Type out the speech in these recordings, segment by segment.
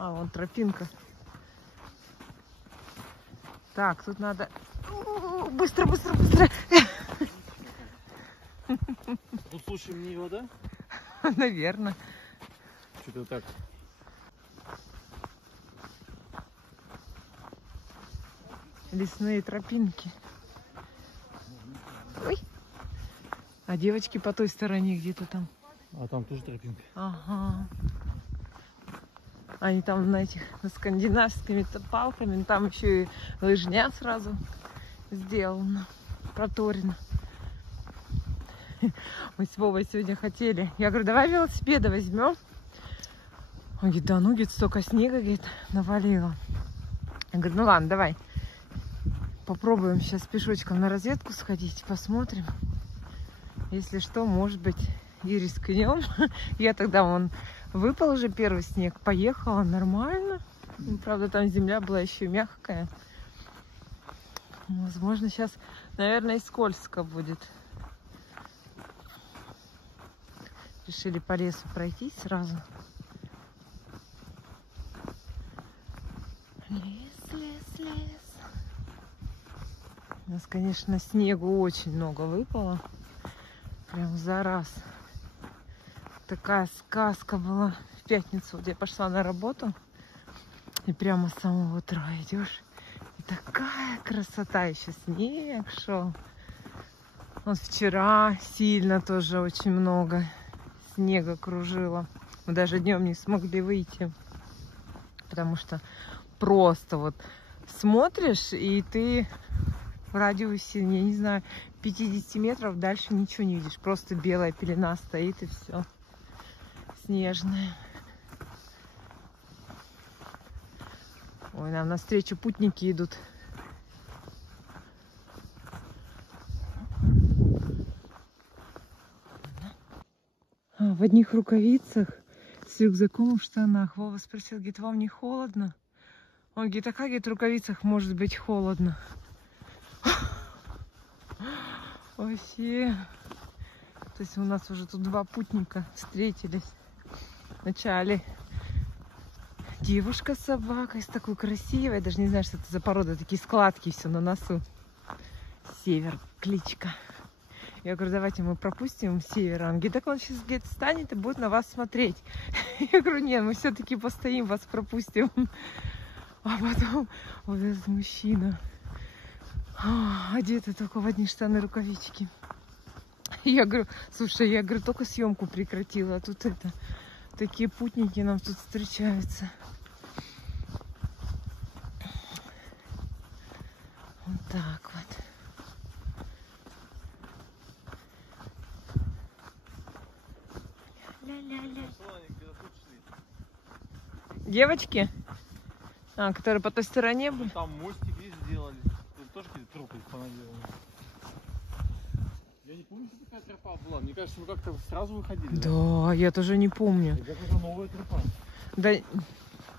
А, вон тропинка. Так, тут надо... Быстро, быстро, быстро. Тут слушай, мне вода? Наверное. Что-то так. Лесные тропинки. Ой. А девочки по той стороне где-то там. А там тоже тропинка. Ага. Они там на этих, на скандинавскими палками, там еще и лыжня сразу сделана, проторена. Мы с Вовой сегодня хотели. Я говорю, давай велосипеды возьмем. Он говорит, да ну, говорит, столько снега, говорит, навалило. Я говорю, ну ладно, давай. Попробуем сейчас пешочком на разведку сходить, посмотрим. Если что, может быть, и рискнем. Я тогда вон выпал уже первый снег, поехала нормально. Правда, там земля была еще мягкая. Возможно, сейчас, наверное, и скользко будет. Решили по лесу пройтись сразу. Лес, лес, лес. У нас, конечно, снегу очень много выпало. Прям за раз. Такая сказка была. В пятницу вот я пошла на работу. И прямо с самого утра идешь. И такая красота. Еще снег шел. Вот вчера сильно тоже очень много снега кружило. Мы даже днем не смогли выйти. Потому что просто вот смотришь, и ты в радиусе, я не знаю, 50 метров дальше ничего не видишь. Просто белая пелена стоит, и все. Снежная. Ой, нам навстречу путники идут. В одних рукавицах, с рюкзаком в штанах. Вова спросил, говорит, вам не холодно? Он говорит, а как, говорит, в рукавицах может быть холодно? Вообще. То есть у нас уже тут два путника встретились. Вначале девушка с собакой, с такой красивой. Даже не знаю, что это за порода. Такие складки все на носу. Север, кличка. Я говорю, давайте мы пропустим Севера. Он говорит, так он сейчас где-то встанет и будет на вас смотреть. Я говорю, нет, мы все-таки постоим, вас пропустим. А потом вот этот мужчина. Одетый только в одни штаны, рукавички. Я говорю, слушай, я говорю, только съемку прекратила. А тут это, такие путники нам тут встречаются. Вот так вот. Девочки? А, которые по той стороне были? Там мостик здесь сделали. Тут тоже какие-то тропы понаделали. Я не помню, что такая тропа была. Мне кажется, мы как-то сразу выходили. Да, я тоже не помню. Это какая-то новая тропа. Да.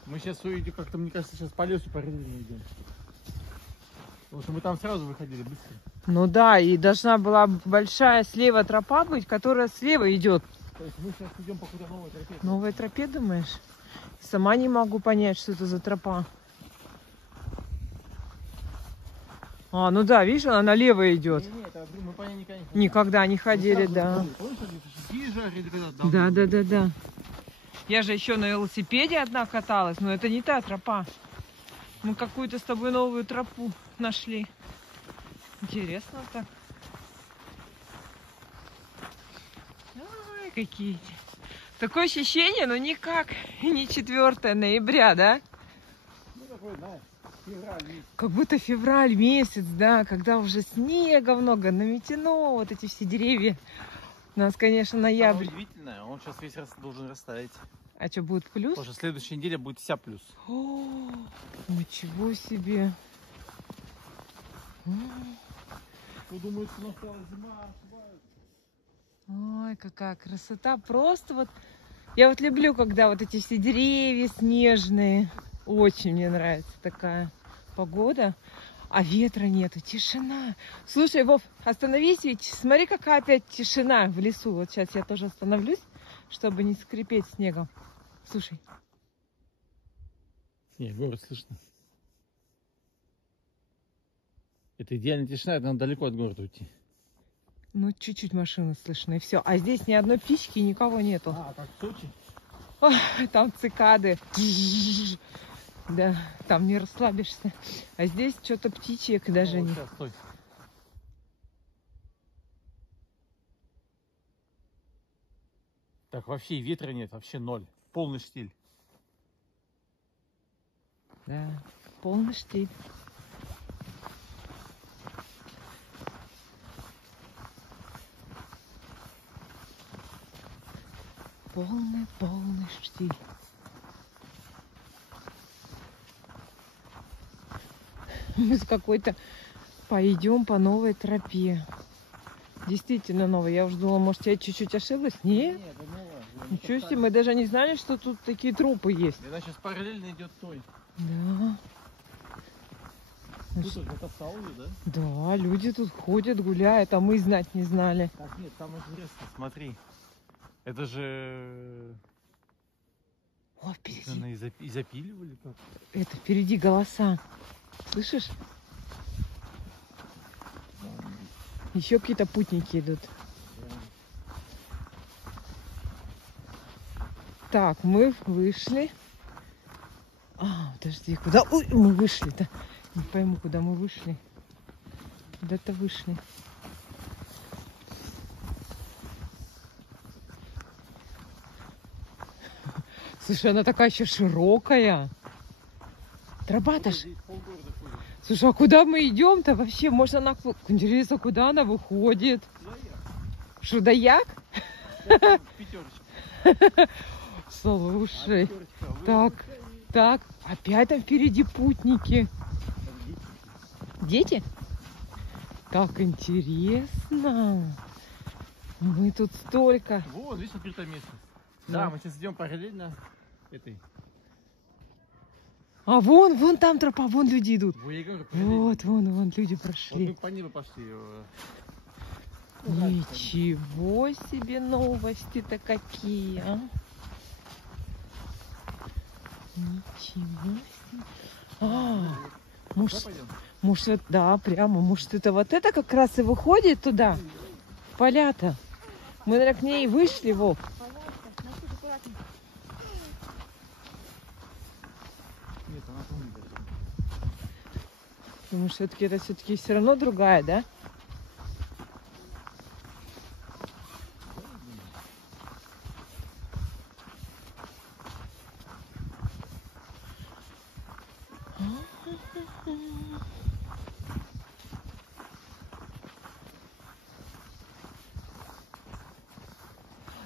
Мы сейчас уйдем, как-то, мне кажется, сейчас по лесу по рельсам идем. Потому что мы там сразу выходили быстро. Ну да, и должна была большая слева тропа быть, которая слева идет. То есть мы сейчас идем по какой-то новой тропе. Новой тропе, думаешь? Сама не могу понять, что это за тропа. А, ну да, видишь, она налево идет. Не, это, мы по ней никогда не ходили, да. Да, да, да, да. Я же еще на велосипеде одна каталась, но это не та тропа. Мы какую-то с тобой новую тропу нашли. Интересно так. Ой, какие. Такое ощущение, но никак не 4 ноября, да? Ну, такой, знаешь, февраль месяц. Как будто февраль месяц, да, когда уже снега много, наметено, вот эти все деревья. У нас, конечно, ноябрь. Самое удивительное, он сейчас весь раз должен растаять. А что, будет плюс? Потому что следующая неделя будет вся плюс. О, ничего себе. Кто думает, что настала зима, ошибаются. Ой, какая красота. Просто вот, я вот люблю, когда вот эти все деревья снежные. Очень мне нравится такая погода. А ветра нету, тишина. Слушай, Вов, остановись, ведь смотри, какая опять тишина в лесу. Вот сейчас я тоже остановлюсь, чтобы не скрипеть снегом. Слушай. Не, город слышно. Это идеальная тишина, это надо далеко от города уйти. Ну, чуть-чуть машины слышно, и все. А здесь ни одной птички, никого нету. А, как в Сочи? Там цикады. Да, там не расслабишься. А здесь что-то птичек даже нет. Сейчас, стой. Так, вообще и ветра нет, вообще ноль. Полный штиль. Да, полный штиль. Полный штиль. Мы с какой-то пойдем по новой тропе. Действительно новая. Я уже думала, может, я чуть-чуть ошиблась. Нет. это новое. Ничего себе, мы даже не знали, что тут такие тропы есть. Она сейчас параллельно идет той. Да. Тут это Саули, да? Да, люди тут ходят, гуляют, а мы знать не знали. Так, нет, там интересно, смотри. Это же... О, впереди. Наверное, и запиливали как? Это впереди голоса. Слышишь? Еще какие-то путники идут. Так, мы вышли. А, подожди, куда? Ой, мы вышли-то. Не пойму, куда мы вышли. Куда-то вышли. Слушай, она такая еще широкая. Тропа-то ж... Слушай, а куда мы идем-то вообще? Может, она... Интересно, куда она выходит? Что, даяк? Слушай. Так, опять там впереди путники. Дети? Так интересно. Мы тут столько. Вот, видишь, открытое место. Да. Да, мы сейчас идем параллельно этой. А вон там тропа, вон люди идут. Вот, Вон люди прошли. Вот мы по Нилу пошли. Ничего себе новости-то какие, а? Ничего себе. Может, вот, да, прямо, может, это вот это как раз и выходит туда, в поля-то. Мы, наверное, к ней вышли, Вов. Нет, она там не дошла. Думаю, все-таки это все-таки все равно другая, да?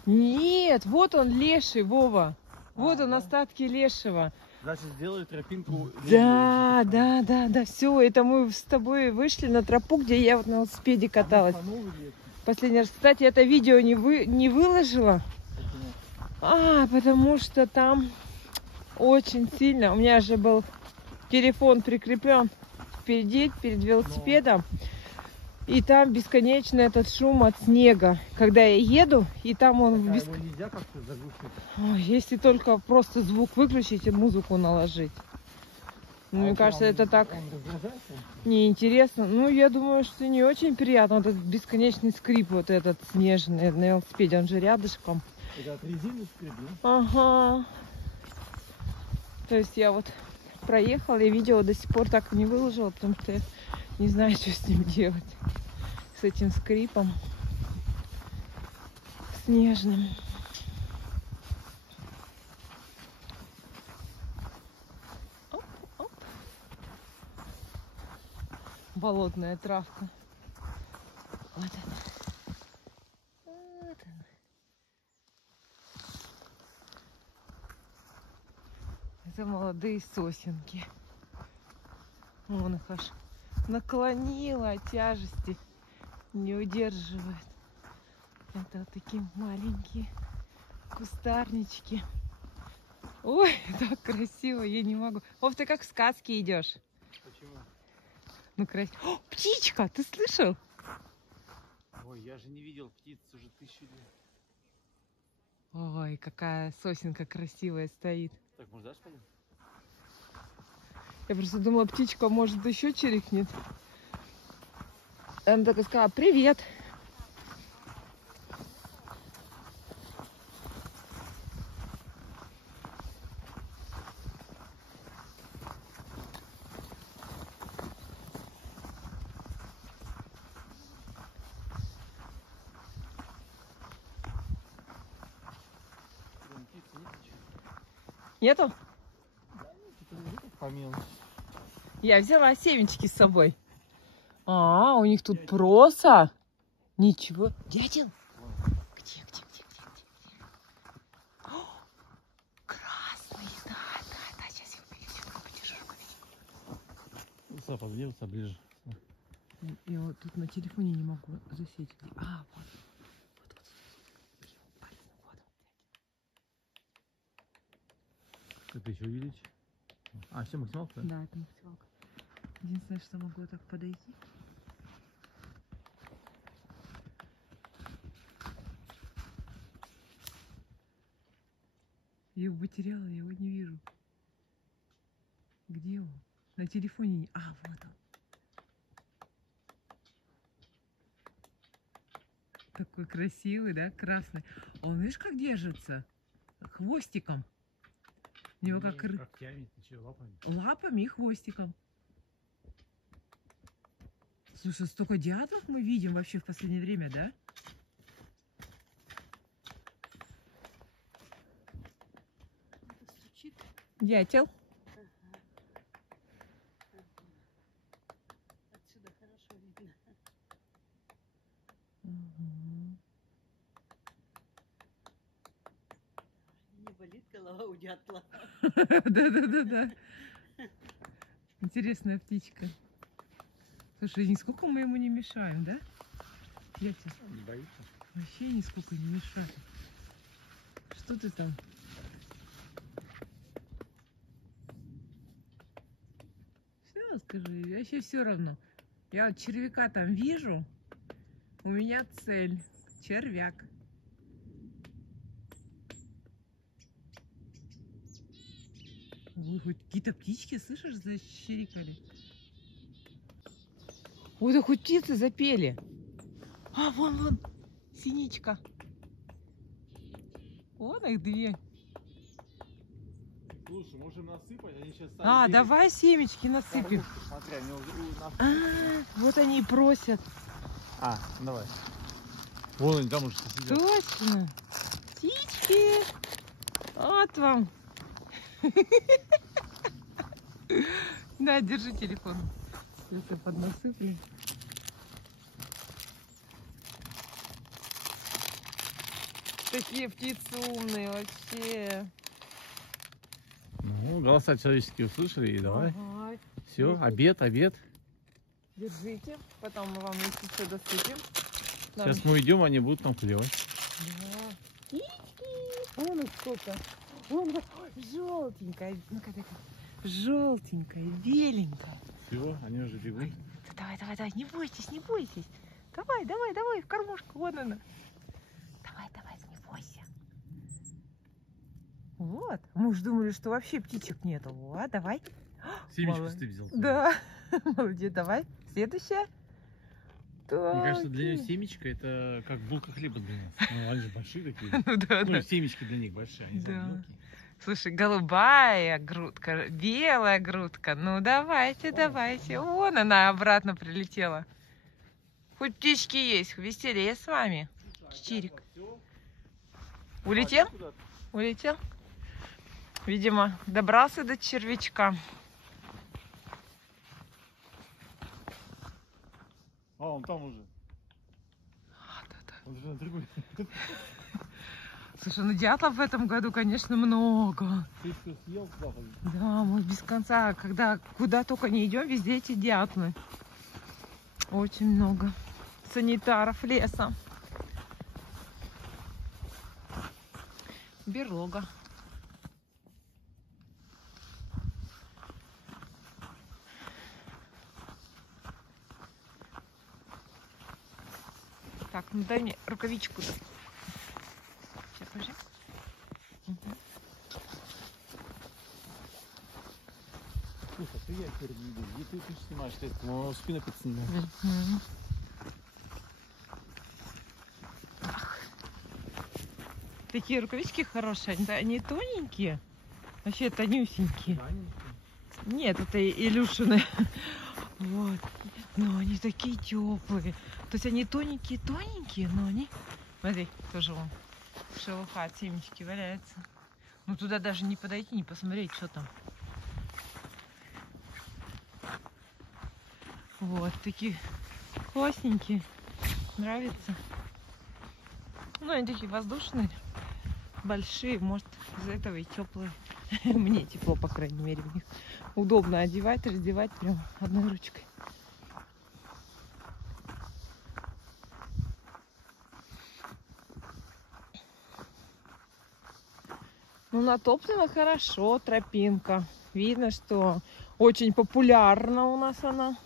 Нет, вот он леший, Вова. Вот он, да? остатки лешего. Значит, сделали тропинку. Да, все, это мы с тобой вышли на тропу, где я вот на велосипеде каталась. Последний раз, кстати, это видео не выложила. Потому что там очень сильно, у меня же был телефон прикреплен впереди, перед велосипедом. И там бесконечно этот шум от снега. Когда я еду, и там он... Его нельзя как-то заглушить? Ой, если только просто звук выключить и музыку наложить. Мне кажется, это так неинтересно. Ну, я думаю, что не очень приятно. Вот этот бесконечный скрип, вот этот снежный на велосипеде, он же рядышком. Это от резины скрип, да? Ага. То есть я вот проехала, и видео до сих пор так и не выложила, потому что я не знаю, что с ним делать. С этим скрипом снежным. Оп, оп. Болотная травка. Вот она. Вот она. Это молодые сосенки. Вон их аж наклонила от тяжести. Не удерживает. Это вот такие маленькие кустарнички. Ой, так красиво, я не могу. Вов, ты как в сказке идешь. Почему? Ну, красиво. О, птичка, ты слышал? Ой, я же не видел птиц уже 1000 лет. Ой, какая сосенка красивая стоит. Так, может, дашь пойдем? Я просто думала, птичка, может, еще чирикнет. Она такая сказала: привет. Нету? Помимо. Я взяла семечки с собой. А, у них тут проса. Ничего. Дятел? Где? О, красный. Да, сейчас я увеличу. Подержи рукавичку. Подвинься ближе. Я вот тут на телефоне не могу засечь. А, вот. Это еще увеличь. А, все, максималка? Да, это максималка. Единственное, что могу так подойти. Я его потеряла, я его не вижу. Где он? На телефоне. А, вот он. Такой красивый, да, красный. Он, видишь, как держится? Хвостиком. У него как... Когтями, лапами. Лапами и хвостиком. Слушай, столько дятлов мы видим вообще в последнее время, да? Стучит. Дятел. Отсюда хорошо видно. Не болит голова у дятла. Да. Интересная птичка. Слушай, нисколько мы ему не мешаем, да? Дятел. Не боится. Вообще нисколько не мешаем. Что ты там? Все, скажи, вообще все равно. Я вот червяка там вижу, у меня цель. Червяк. Ой, хоть какие-то птички, слышишь, защирикали. Ой, да хоть птицы запели. А, вон, синичка. Вон их две. Слушай, можем насыпать, они сейчас сами А, бегают. давай семечки насыпем. Кормушку, смотри, они уже у нас. А, вот они и просят. А, давай. Вон они там уже сидят. Точно. Птички. Вот вам. Да, держи телефон. Это поднасыплю. Такие птицы умные вообще. Ну, голоса человеческие услышали, и давай. Ага. Все, обед. Держите, потом мы вам если что досыпем. Сейчас мы идем, они будут там клевать. Да. Птички. Вон их сколько. Вон желтенькая. Ну-ка, желтенькая, беленькая. Все, они уже бегут. Давай, не бойтесь. Давай, в кормушку, вон она. Давай, не бойся. Вот, мы уж думали, что вообще птичек нету. Вот, давай. Семечку ты взял. Да, молодец, давай. Следующая. Мне кажется, для нее семечко это как булка хлеба для нас. Ну, они же большие такие. Ну да, Ну, семечки для них большие, они да. Слушай, голубая грудка, белая грудка. Ну, давайте. Вон она обратно прилетела. Хоть птички есть, веселее с вами. Чирик. Улетел? Улетел? Видимо, добрался до червячка. А, он там уже. Да. Он же на другой. Слушай, ну дятлов в этом году, конечно, много. Ты все съел запах? Да, мы без конца, когда куда только не идем, везде эти дятлы. Очень много санитаров леса. Берлога. Так, ну дай мне рукавичку-то. Сейчас, подожди. Слушай, ты я перед видео. Где ты снимаешь? Ты спину подснимаешь. Мгм. Такие рукавички хорошие, они тоненькие, вообще тонюсенькие. Нет, это Илюшины. Вот. Но они такие теплые. То есть они тоненькие-тоненькие, но они... Смотри, тоже вон шелуха от семечки валяется. Ну туда даже не подойти, не посмотреть, что там. Вот, такие классненькие. Нравится. Ну, они такие воздушные, большие, может, из-за этого и теплые. Мне тепло, по крайней мере, в них. Удобно одевать, раздевать прям одной ручкой. Ну, натоплена хорошо тропинка. Видно, что очень популярна у нас она.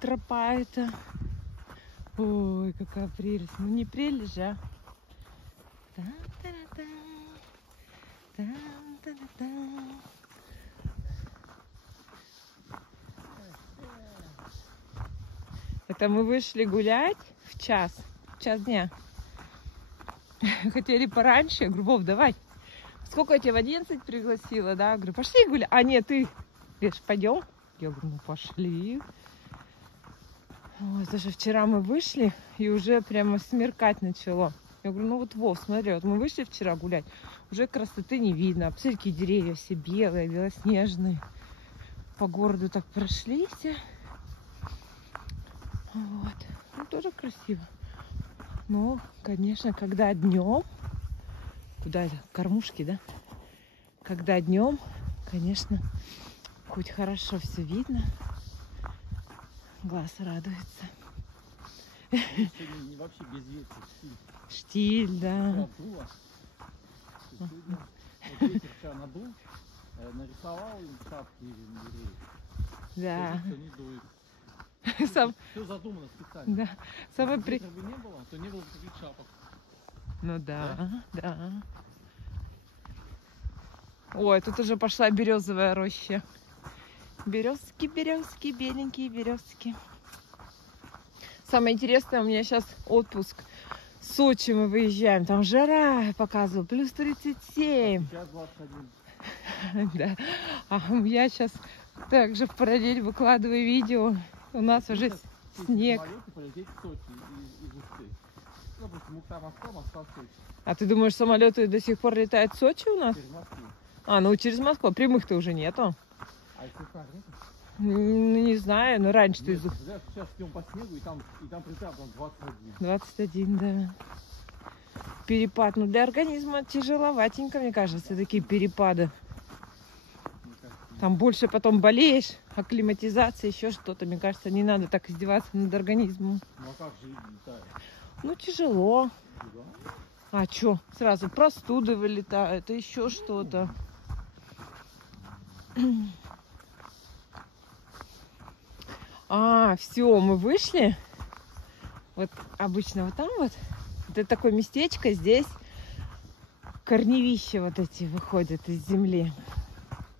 Тропа эта. Ой, какая прелесть. Ну, не прелесть же, а. Там-та-та-там. Там-та-та-там. Это мы вышли гулять в час дня. Хотели пораньше. Я говорю, Вов, давай. Сколько я тебя в 11 пригласила, да? Я говорю, пошли гулять. А нет, ты говоришь, пойдем? Я говорю, ну пошли. Вот, даже вчера мы вышли, и уже прямо смеркать начало. Я говорю, ну вот, Вов, смотри, вот мы вышли вчера гулять, уже красоты не видно. Посмотри, какие деревья все белые, белоснежные. По городу так прошлись. Вот. Ну, тоже красиво. Но, конечно, когда днем, куда это, кормушки, да? Когда днем, конечно, хоть хорошо все видно, глаз радуется. Сегодня вообще без ветра. Штиль, да. Вот ветер вчера надул, нарисовал им шапки на деревьях. Да. Что не дует. Сам, Все задумано специально. да. Самый при... Ветра бы не было, то не было бы таких шапок. Ну да, да. Ой, тут уже пошла березовая роща. Березки, березки, беленькие березки. Самое интересное, у меня сейчас отпуск. В Сочи мы выезжаем. Там жара, я показываю, плюс 37. Сейчас 21. Да. А я сейчас также в параллель выкладываю видео. У нас уже снег. Полететь в Сочи из Уфы. Допустим, Уфа, Москва, Москва, Сочи. А ты думаешь, самолеты до сих пор летают в Сочи у нас? Через Москву. А, ну через Москву. Прямых-то уже нету. А из Уфа нет? Ну, не знаю, но раньше ты из Уфы. Сейчас идем по снегу, и там прилетает 21. 21, да. Перепад. Ну, для организма тяжеловатенько, мне кажется, такие перепады. Там больше потом болеешь, акклиматизация, еще что-то. Мне кажется, не надо так издеваться над организмом. Ну а как же летает? Ну, тяжело. Да? А что? Сразу простуды вылетают, и еще что-то. А, все, мы вышли. Вот обычно вот там вот. Это такое местечко, здесь корневища вот эти выходят из земли.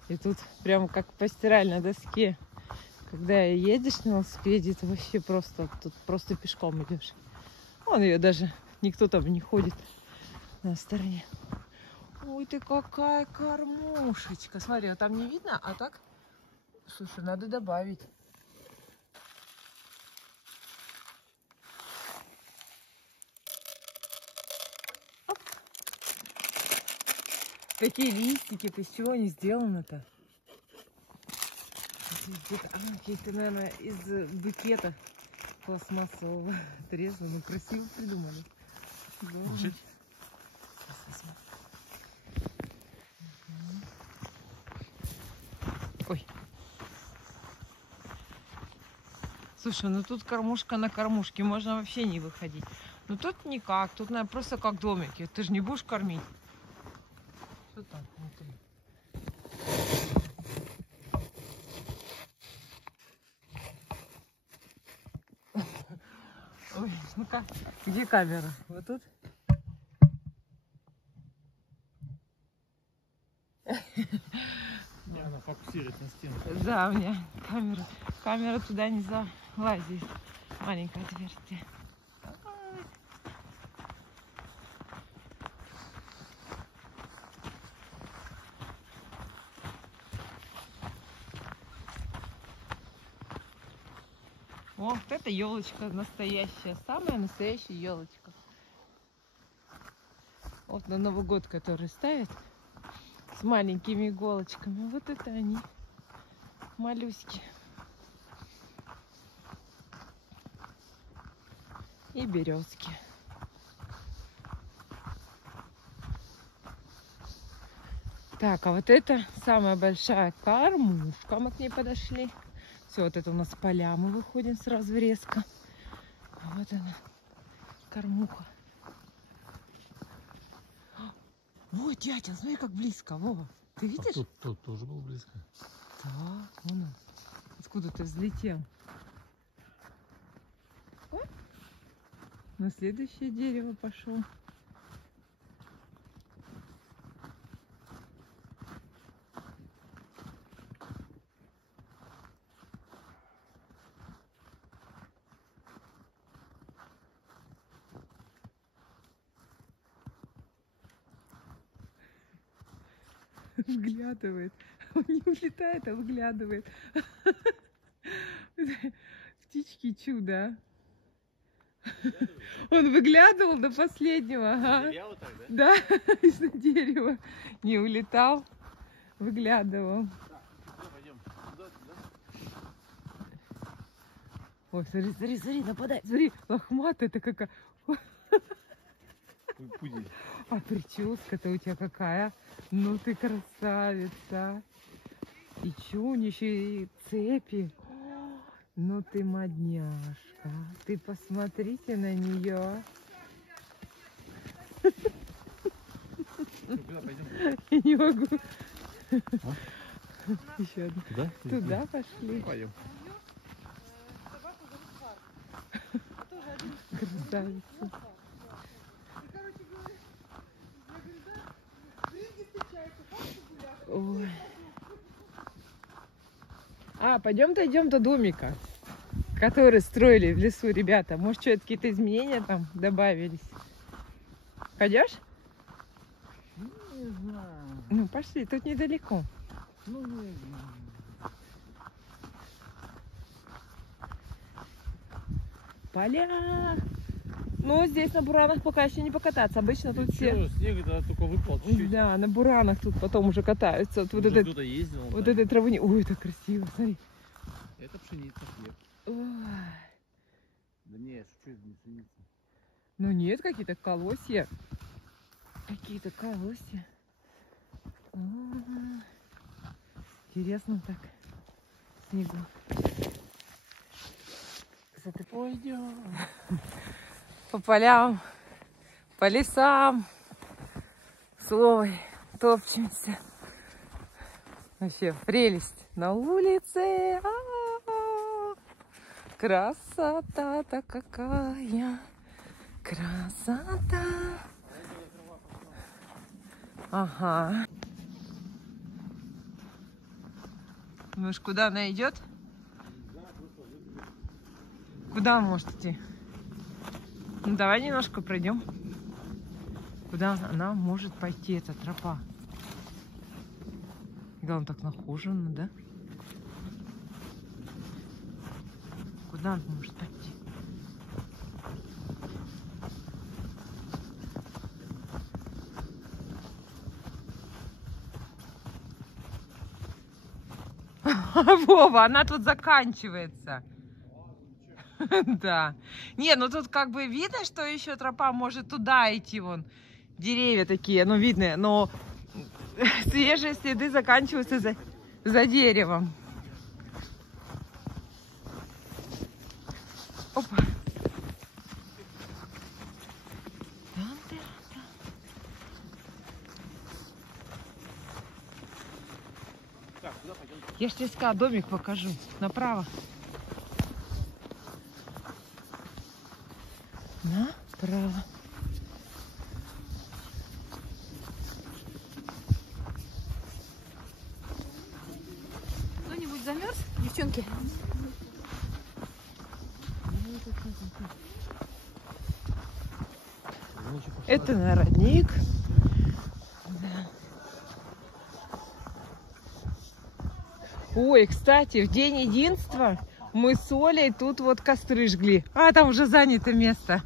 И тут прям как по стиральной доске. Когда едешь на велосипеде, это вообще просто, тут просто пешком идешь. Вон ее даже никто там не ходит на стороне. Ой, ты какая кормушечка. Смотри, вот там не видно, а так, слушай, надо добавить. Оп. Какие листики, из чего они сделаны-то? Какие-то, наверное, из букета пластмассового отреза. Ну, красиво придумали. Да. Ой. Слушай, ну тут кормушка на кормушке, можно вообще не выходить. Ну тут никак, тут, наверное, просто как домики. Ты же не будешь кормить. Что там внутри? Ой, ну-ка, где камера? Вот тут? Не, она фокусировать на стену. Да, у меня камера туда не залазит. Маленькое отверстие. Ой. О, вот это елочка настоящая, самая настоящая елочка. Вот на Новый год, который ставят с маленькими иголочками. Вот это они, малюськи. И березки. Так, а вот это самая большая кормушка. Мы к ней подошли. Все, вот это у нас поля. Мы выходим сразу резко. А вот она, кормуха. О, дятел, смотри, как близко, Вова. Ты видишь? Тут тоже был близко. Да, вон он. Откуда ты взлетел? О, на следующее дерево пошел. Выглядывает. Он не улетает, а выглядывает. Птички чудо. Он выглядывал до последнего. Ага. Вот так, да? Да, из-за дерева. Не улетал, выглядывал. Пойдем. Ой, смотри, смотри, смотри, нападает. Смотри, лохматая это какая. Пудель. А прическа-то у тебя какая? Ну ты красавица. И чунь, еще и цепи. Ну ты модняшка. Ты посмотрите на нее. Куда пойдем? Я не могу. Еще одна. Туда? Туда пошли. Пойдем. Красавица. Ой. А, пойдем-то идем до домика, который строили в лесу ребята. Может, что-то какие-то изменения там добавились. Пойдешь? Не знаю. Ну, пошли, тут недалеко. Ну, не знаю. Поля. Ну, здесь на буранах пока еще не покататься. Обычно тут все... Снег только выпал чуть-чуть. Да, на буранах тут потом уже катаются. Вот, Уже этой, кто-то ездил. вот да. этой травы. Ой, это красиво, смотри. Это пшеница, хлеб. Ой. Да не, шучу, это не пшеница. Ну нет, какие-то колосья. Какие-то колосья. Ага. Интересно так. Снегу. Кстати, пойдем. По полям, по лесам. С Вовой топчемся. Вообще прелесть на улице. А-а-а. Красота-то какая. Красота. Ага. Думаешь, куда она идет? Куда он может идти? Ну, давай немножко пройдем. Куда она может пойти, эта тропа? Да, он так нахожен, да? Куда она может пойти? Вова, она тут заканчивается. Да. Не, ну тут как бы видно, что еще тропа может туда идти, вон. Деревья такие, ну видно, но свежие следы заканчиваются за деревом. Опа. Так, куда пойдем? Я ж тебе сказала, домик покажу. Направо. Направо. девчонки. Это народник. Да. Ой, кстати, в день единства мы с Олей тут вот костры жгли. А, там уже занято место.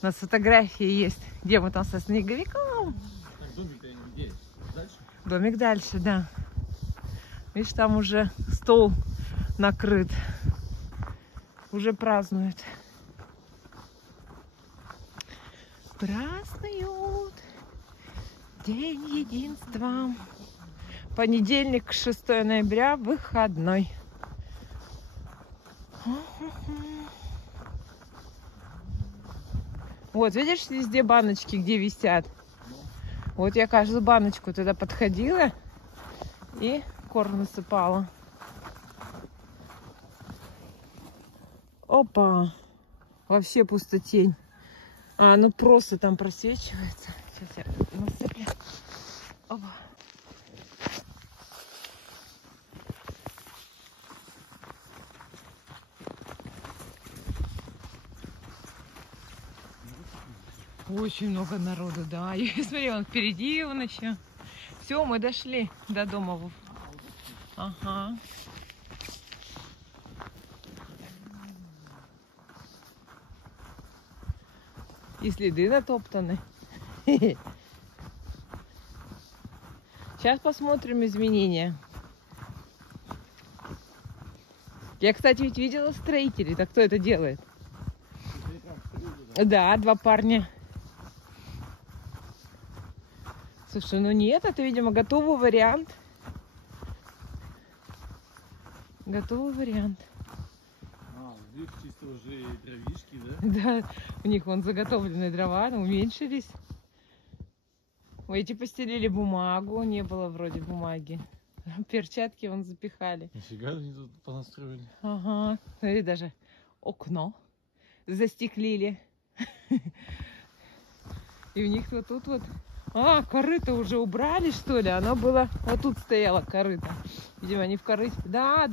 У нас фотографии есть, где мы там со снеговиком. Так, домик-то где? Дальше? Домик дальше, да. Видишь, там уже стол накрыт. Уже празднуют. Празднуют День единства. Понедельник, 6 ноября, выходной. Вот, видишь, везде баночки, где висят. Вот я каждую баночку туда подходила и корм насыпала. Опа! Вообще пустотень. А, ну просто там просвечивается. Сейчас я насыплю. Опа. Очень много народу, да. И смотри, он впереди, он еще. Все, мы дошли до дома. Ага. И следы натоптаны. Сейчас посмотрим изменения. Я, кстати, ведь видела строителей. Так кто это делает? Да, два парня. Слушай, ну нет, это, видимо, готовый вариант. Готовый вариант. А, здесь чисто уже дровишки, да? Да, у них вон заготовленные дрова, но уменьшились. Ой, эти постелили бумагу, не было вроде бумаги. Перчатки вон запихали. Нифига они тут понастроили. Ага, смотри, даже окно застеклили. И у них вот тут вот... А, корыто уже убрали, что ли? Оно было... Вот тут стояло корыто. Видимо, они в корыте... Да.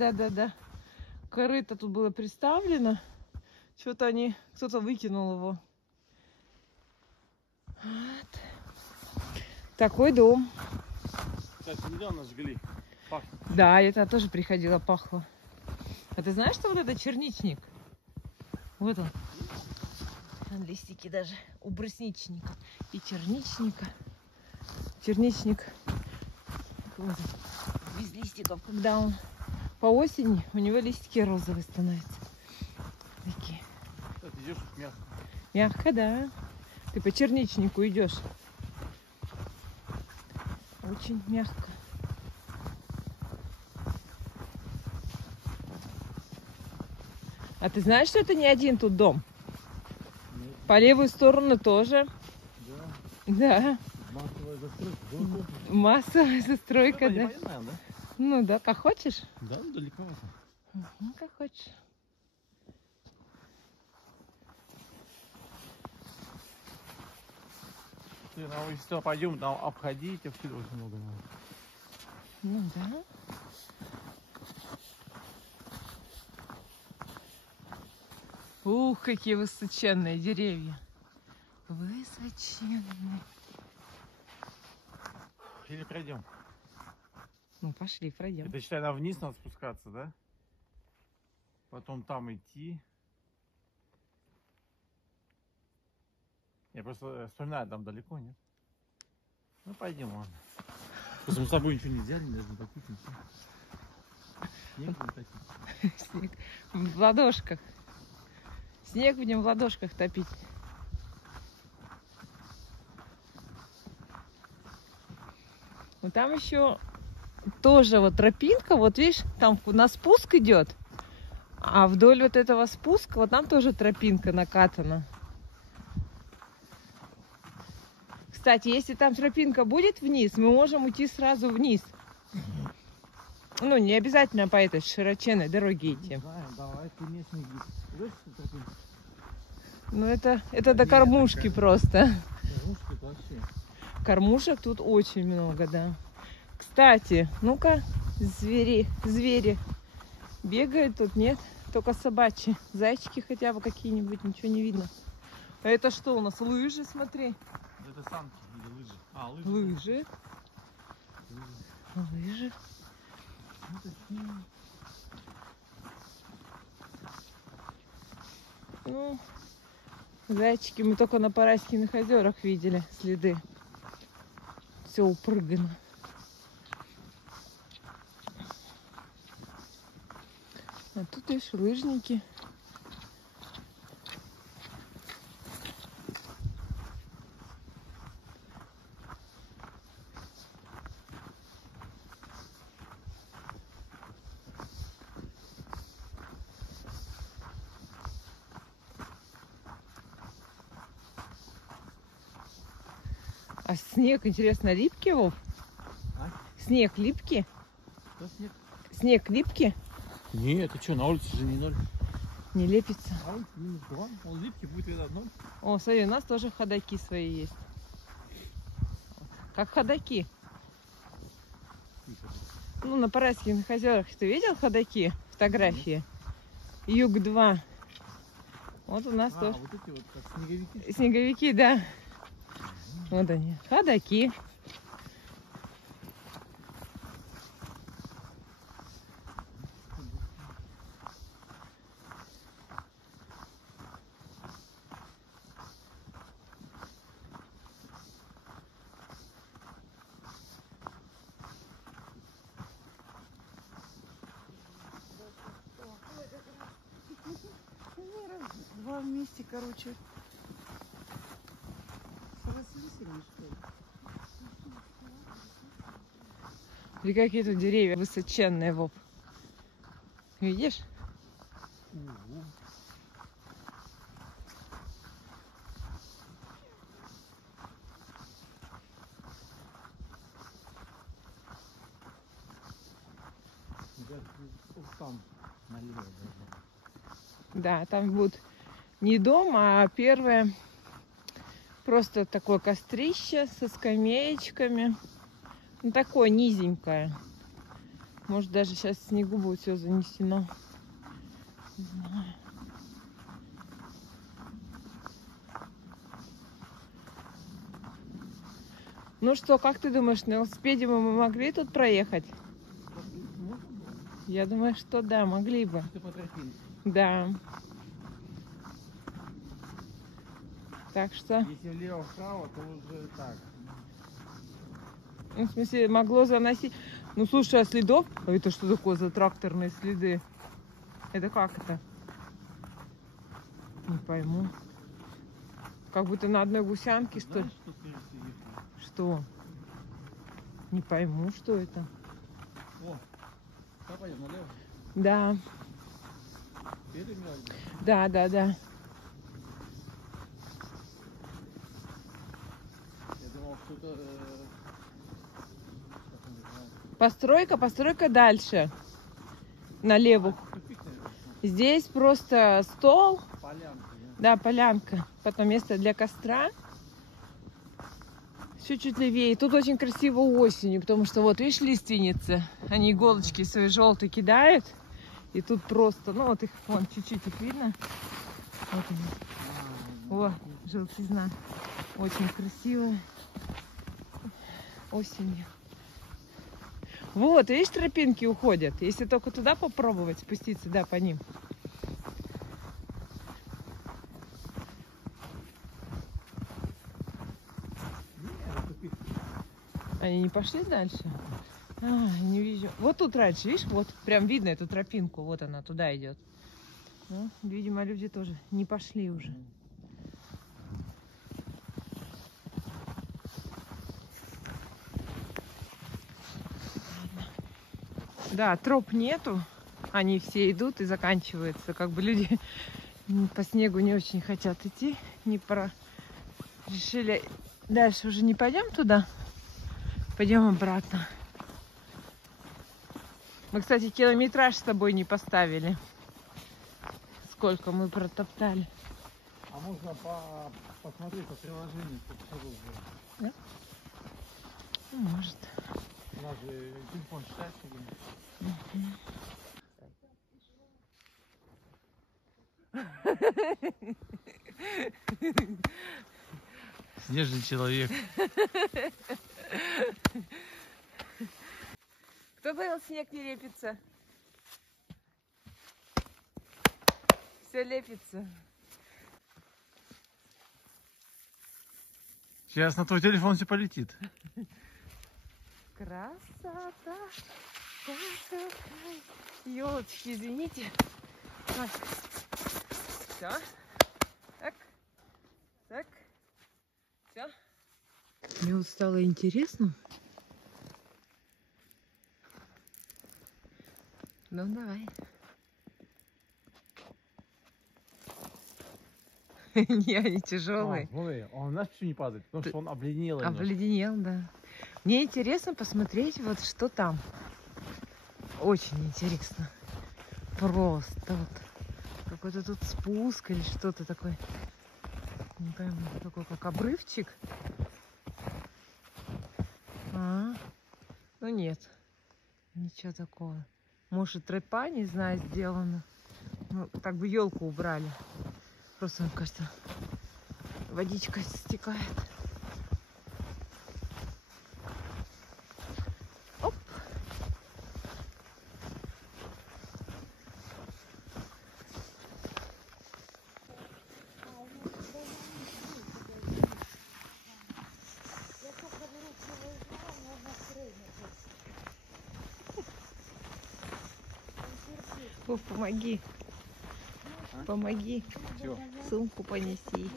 Корыто тут было приставлено. Что-то они... Кто-то выкинул его. Вот. Такой дом. Кстати, недавно жгли. Пахнет. Да, это тоже приходило, пахло. А ты знаешь, что вот это черничник? Вот он. Там листики даже у брусничника и черничника. Черничник вот, без листиков, когда он по осени, у него листики розовые становятся. Такие. Кстати, идешь мягко. Мягко, да. Ты по черничнику идешь. Очень мягко. А ты знаешь, что это не один тут дом? Нет. По левую сторону тоже. Да. Да. Массовая застройка. Массовая застройка, да. Понятно, да? Ну да, как хочешь. Да, ну далековато. Ну, как хочешь. Ну, если туда пойдем, там обходить, вообще очень много надо. Ну да. Ух, какие высоченные деревья. Высоченные. Или пройдем. Ну, пошли, пройдем. Это, считай, на вниз надо спускаться, да? Потом там идти. Я просто вспоминаю, там далеко, нет? Ну, пойдем, ладно. Просто мы с собой ничего не взяли, даже такие ничего. Снег будем топить. Снег в ладошках. Снег будем в ладошках топить. Ну, там еще тоже вот тропинка, вот видишь, там на спуск идет. А вдоль вот этого спуска, вот там тоже тропинка накатана. Кстати, если там тропинка будет вниз, мы можем уйти сразу вниз. Ну, не обязательно по этой широченной дороге идти. Знаем, давай, ты местный гид. Идешь, тропинку? Ну, это до кормушки просто. Кормушка это вообще. Кормушек тут очень много, да. Кстати, ну-ка, Звери бегают тут, нет? Только собачьи. Зайчики хотя бы какие-нибудь, ничего не видно. А это что у нас? Лыжи, смотри. Это санки или лыжи? А, лыжи. Лыжи. Лыжи. Ну, зайчики мы только на Параськиных озерах видели следы. Все упрыгано. А тут видишь, лыжники. А снег, интересно, липкий, Вов? А? Снег липкий? Что снег? Снег липкий? Нет, ты что, на улице же не 0. Не лепится. На улице -2, он липкий, будет тогда 0. О, смотри, у нас тоже ходаки свои есть. Как ходаки. Ну, на Параськиных озерах ты видел ходаки? Фотографии? Юг-2. Вот у нас тоже. Вот эти вот как снеговики. Снеговики, да. Вот они. Ходаки. Два вместе, короче. Срослись они, что ли? И какие тут деревья высоченные, Вов. Видишь? Там налево. Да, там будет не дом, а первое просто такое кострище со скамеечками. Ну, такое низенькое. Может, даже сейчас в снегу будет все занесено. Не знаю. Ну что, как ты думаешь, на велосипеде мы могли тут проехать? Я думаю, что да, могли бы. Да. Так что... Если влево-вправо, то уже так. Ну, в смысле, могло заносить... Ну, слушай, а следов? А это что такое за тракторные следы? Это как это? Не пойму. Как будто на одной гусянке, что ли? Что? Не пойму, что это. О, пойдем налево. Да. Да, да, да. Я думал, что это... Постройка дальше. Налево. Здесь просто стол. Полянка. Да, полянка. Потом место для костра. Чуть-чуть левее. Тут очень красиво осенью, потому что вот, видишь, лиственницы. Они иголочки свои желтые кидают. И тут просто, ну вот их, вон, чуть-чуть их видно. Вот они. О, желтизна. Очень красивая. Осенью. Вот, видишь, тропинки уходят. Если только туда попробовать спуститься, да, по ним. Они не пошли дальше? А, не вижу. Вот тут раньше, видишь, вот прям видно эту тропинку. Вот она туда идет. Ну, видимо, люди тоже не пошли уже. Да, троп нету. Они все идут и заканчиваются. Как бы люди по снегу не очень хотят идти. Решили дальше уже не пойдем туда. Пойдем обратно. Мы, кстати, километраж с тобой не поставили. Сколько мы протоптали. А можно посмотреть по приложению, сколько шагов было? Да? Ну, может. У нас же телефон счастья. Снежный человек. Кто говорил, снег не лепится? Все лепится. Сейчас на твой телефон все полетит. Красота. Елочки, извините. Все. Так. Так. Все. Мне вот стало интересно. Ну давай. Не, они тяжелые. Смотри, он знаешь, почему не падает? Потому что он обледенел. Обледенел, да. Мне интересно посмотреть, вот что там. Очень интересно. Просто вот. Какой-то тут спуск или что-то такое. Не пойму, такой как обрывчик. Ну нет. Ничего такого. Может, тропа, не знаю, сделана. Ну, так бы елку убрали. Просто, мне кажется, водичка стекает. Оп. О, помоги. Помоги. Чего? Сумку понеси.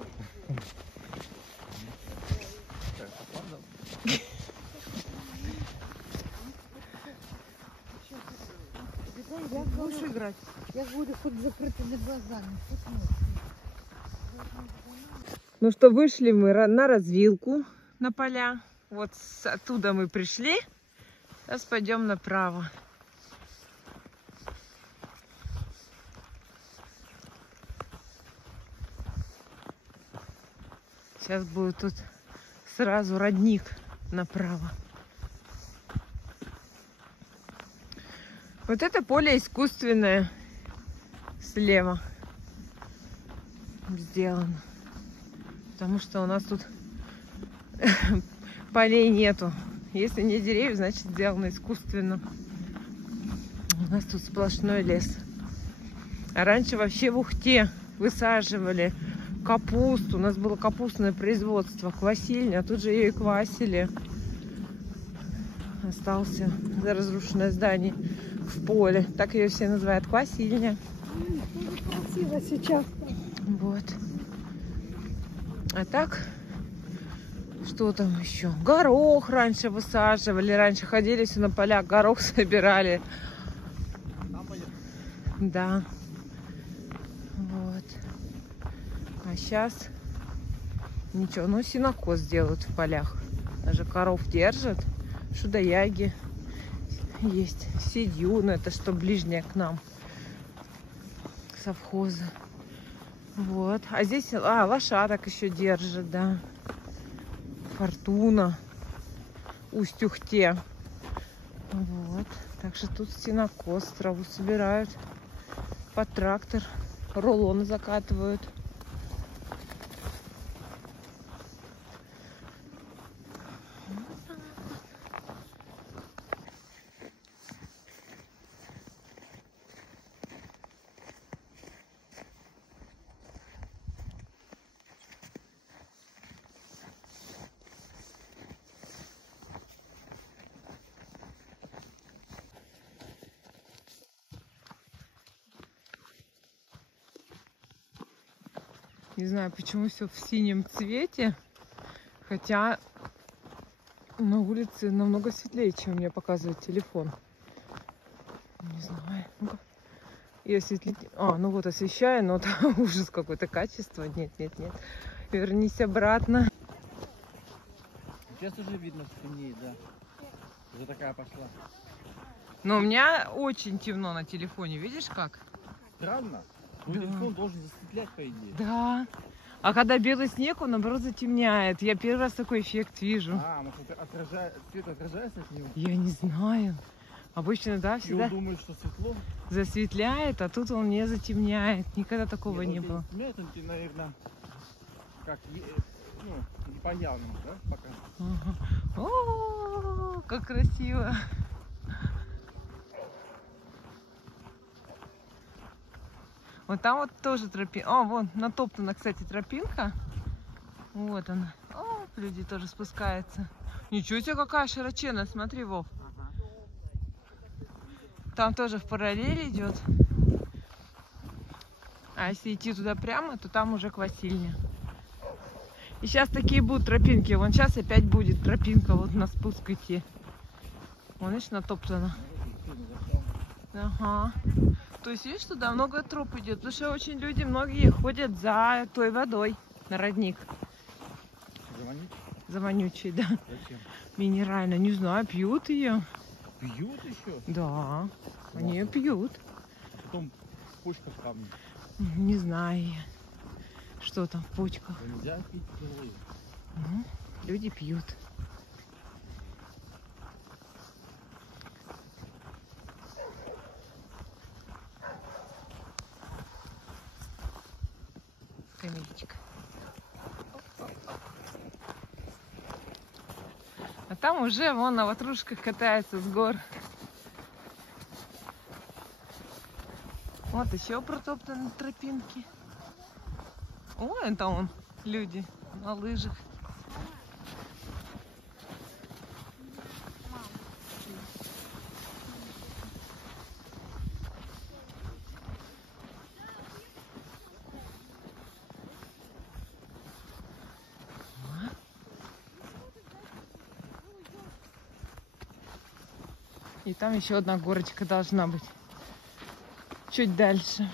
Будешь играть? Я говорю, хоть закрытыми глазами. Ну что, вышли мы на развилку на поля. Вот оттуда мы пришли. Сейчас пойдем направо. Сейчас будет тут сразу родник направо. Вот это поле искусственное слева сделано. Потому что у нас тут полей нету. Если не деревья, значит сделано искусственно. У нас тут сплошной лес. А раньше вообще в Ухте высаживали капусту. У нас было капустное производство, квасильня. А тут же ее и квасили. Остался разрушенное здание в поле. Так ее все называют, квасильня. Красиво сейчас. Вот. А так, что там еще? Горох раньше высаживали. Раньше ходили все на поля, горох собирали. Да. Вот. А сейчас ничего. Ну, сенокос делают в полях. Даже коров держат. Шудояги есть. Сидюн, это что ближнее к нам. К совхозу. Вот. А здесь, лошадок еще держат, да. Фортуна. Усть-Ухте. Вот. Так что тут сенокос, траву собирают. Под трактор. Рулоны закатывают. Не знаю, почему все в синем цвете. Хотя на улице намного светлее, чем мне показывает телефон. Не знаю. Ну-ка. И осветлить. Ну вот освещаю, но там ужас какое-то качество. Нет. Вернись обратно. Сейчас уже видно, что темнеет, да. Уже такая пошла. Но у меня очень темно на телефоне. Видишь как? Странно. Твой телефон должен засветлять, по идее. Да. А когда белый снег, он наоборот затемняет. Я первый раз такой эффект вижу. А, может свет отражается от него? Я не знаю. Обычно, да, И всегда он думает, что светло. засветляет, а тут он не затемняет. Никогда такого не было. Нет, он тебе, наверное, как, ну, не по явному, да, пока. Ага. О, как красиво. Вот там вот тоже тропинка. О, вон натоптана, кстати, тропинка. Вот она. О, люди тоже спускаются. Ничего себе, какая широченная. Смотри, Вов. Там тоже в параллель идет. А если идти туда прямо, то там уже к Васильне. И сейчас такие будут тропинки. Вон сейчас опять будет тропинка вот на спуск идти. Вон, видишь, натоптана. Ага. То есть, видишь, туда много троп идет. Потому что очень люди, многие ходят за той водой на родник. Звонить? За вонючей, да. Зачем? Минерально. Не знаю, пьют ее. Пьют еще? Да, они ее пьют. Потом почка в камне. Не знаю я, что там в почках. Да нельзя пить тяжелее. Ну, люди пьют. Скамеечка. А там уже вон на ватрушках катаются с гор. Вот еще протоптаны тропинки. Ой, это он, люди на лыжах. И там еще одна горочка должна быть. Чуть дальше.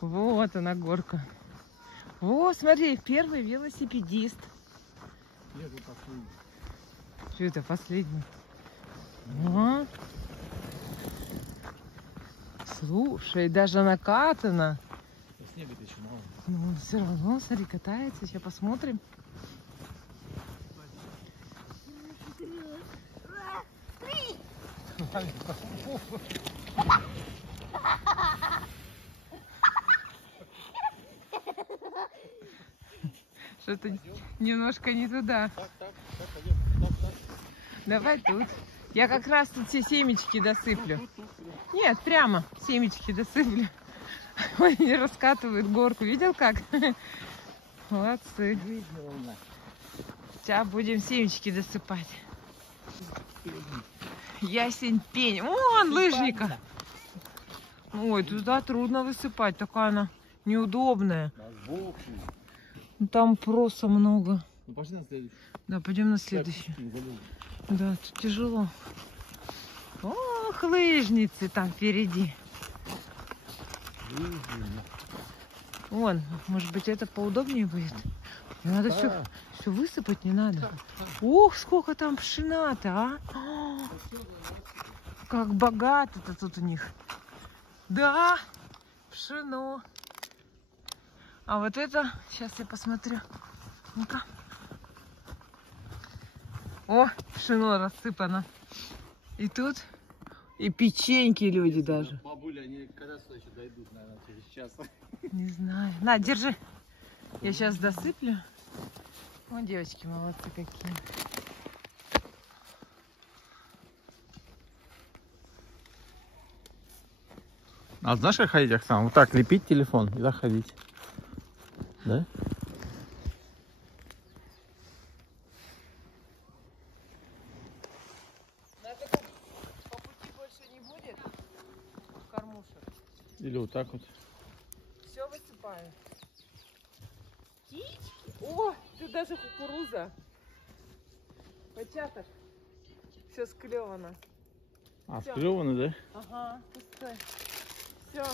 Вот она, горка. Вот, смотри, первый велосипедист. Нет, это последний. Что это, последний? Вот. Слушай, даже накатано. Снега-то еще мало. Ну, все равно, смотри, катается. Сейчас посмотрим. Что-то немножко не туда. Так, пойдем. Так. Давай тут. Я как раз тут все семечки досыплю. Нет, прямо семечки досыплю. Ой, не раскатывают горку. Видел как? Молодцы. Сейчас будем семечки досыпать. Ясень пень. Вон лыжника. Ой, туда трудно высыпать. Такая она неудобная. Ну, там проса много. Ну пошли на следующий. Да, пойдем на следующий. Да, тут тяжело. Ох, лыжницы там впереди. Вон, может быть, это поудобнее будет. Не надо все высыпать, не надо. Ох, сколько там пшена-то, а! Как богато-то тут у них. Да, пшено. А вот это, сейчас я посмотрю. Ну-ка. О, пшено рассыпано. И тут, и печеньки люди даже. Бабуля, они когда сюда еще дойдут, наверное, через час. Не знаю. На, держи. Я сейчас досыплю. О, девочки, молодцы какие. А знаешь, как ходить, Оксана? Вот так лепить телефон и так ходить. Да? По пути больше не будет кормушек. Или вот так вот. Все высыпаю. Птички. О, тут даже кукуруза. Початок. Все склевано. А, Всё. склеваны, да? Ага, пустой. Все.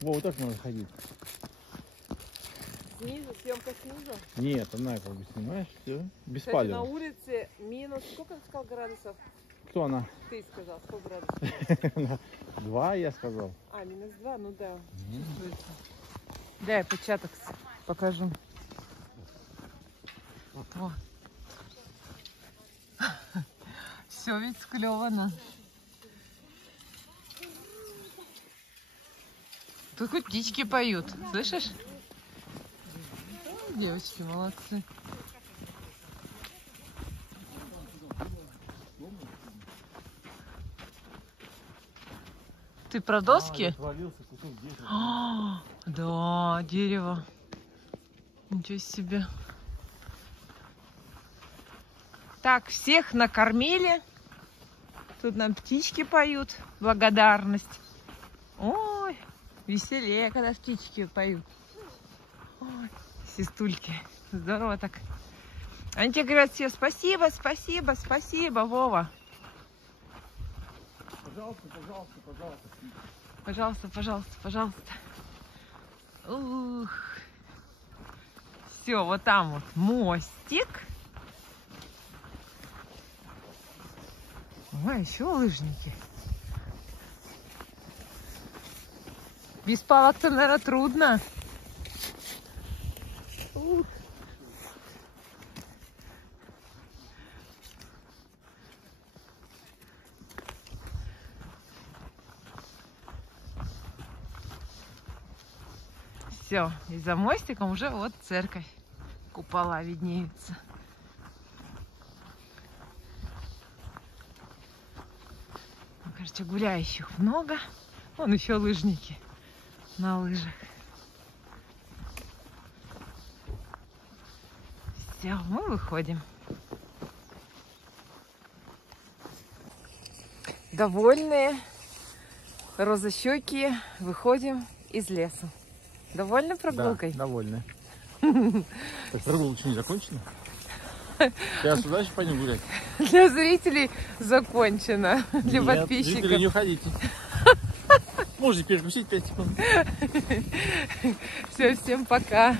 Во, вот так надо ходить. Снизу, съемка снизу. Нет, она как бы снимаешь, все. Без Кстати, на палева. улице минус, сколько ты сказал градусов? Кто она? Ты сказал, 100 градусов. 2, я сказал. А, -2, ну да. Чувствуется. Да, я початок покажу. О. Все ведь склевано. Тут хоть птички поют, слышишь? Девочки, молодцы. Ты про доски? Отвалился кусок дерева. Да, дерево. Ничего себе. Так, всех накормили. Тут нам птички поют. Благодарность. Ой, веселее, когда птички поют. Ой, сестульки. Здорово так. Они тебе говорят все спасибо, спасибо, спасибо, Вова. Пожалуйста, пожалуйста, пожалуйста. Пожалуйста, пожалуйста, пожалуйста. Ух. Все, вот там вот мостик. Ой, еще лыжники. Без палок-то, наверное, трудно. Ух. Все, и за мостиком уже вот церковь. Купола виднеются. Кажется, гуляющих много. Вон еще лыжники на лыжах. Все, мы выходим. Довольные, розощекие, выходим из леса. Довольны прогулкой? Да, довольны. Так прогулка еще не закончена? Сейчас дальше пойдем гулять? Для зрителей закончено. Для Нет, подписчиков. зрители, не уходите. Можете перекусить 5 секунд. Все, всем пока.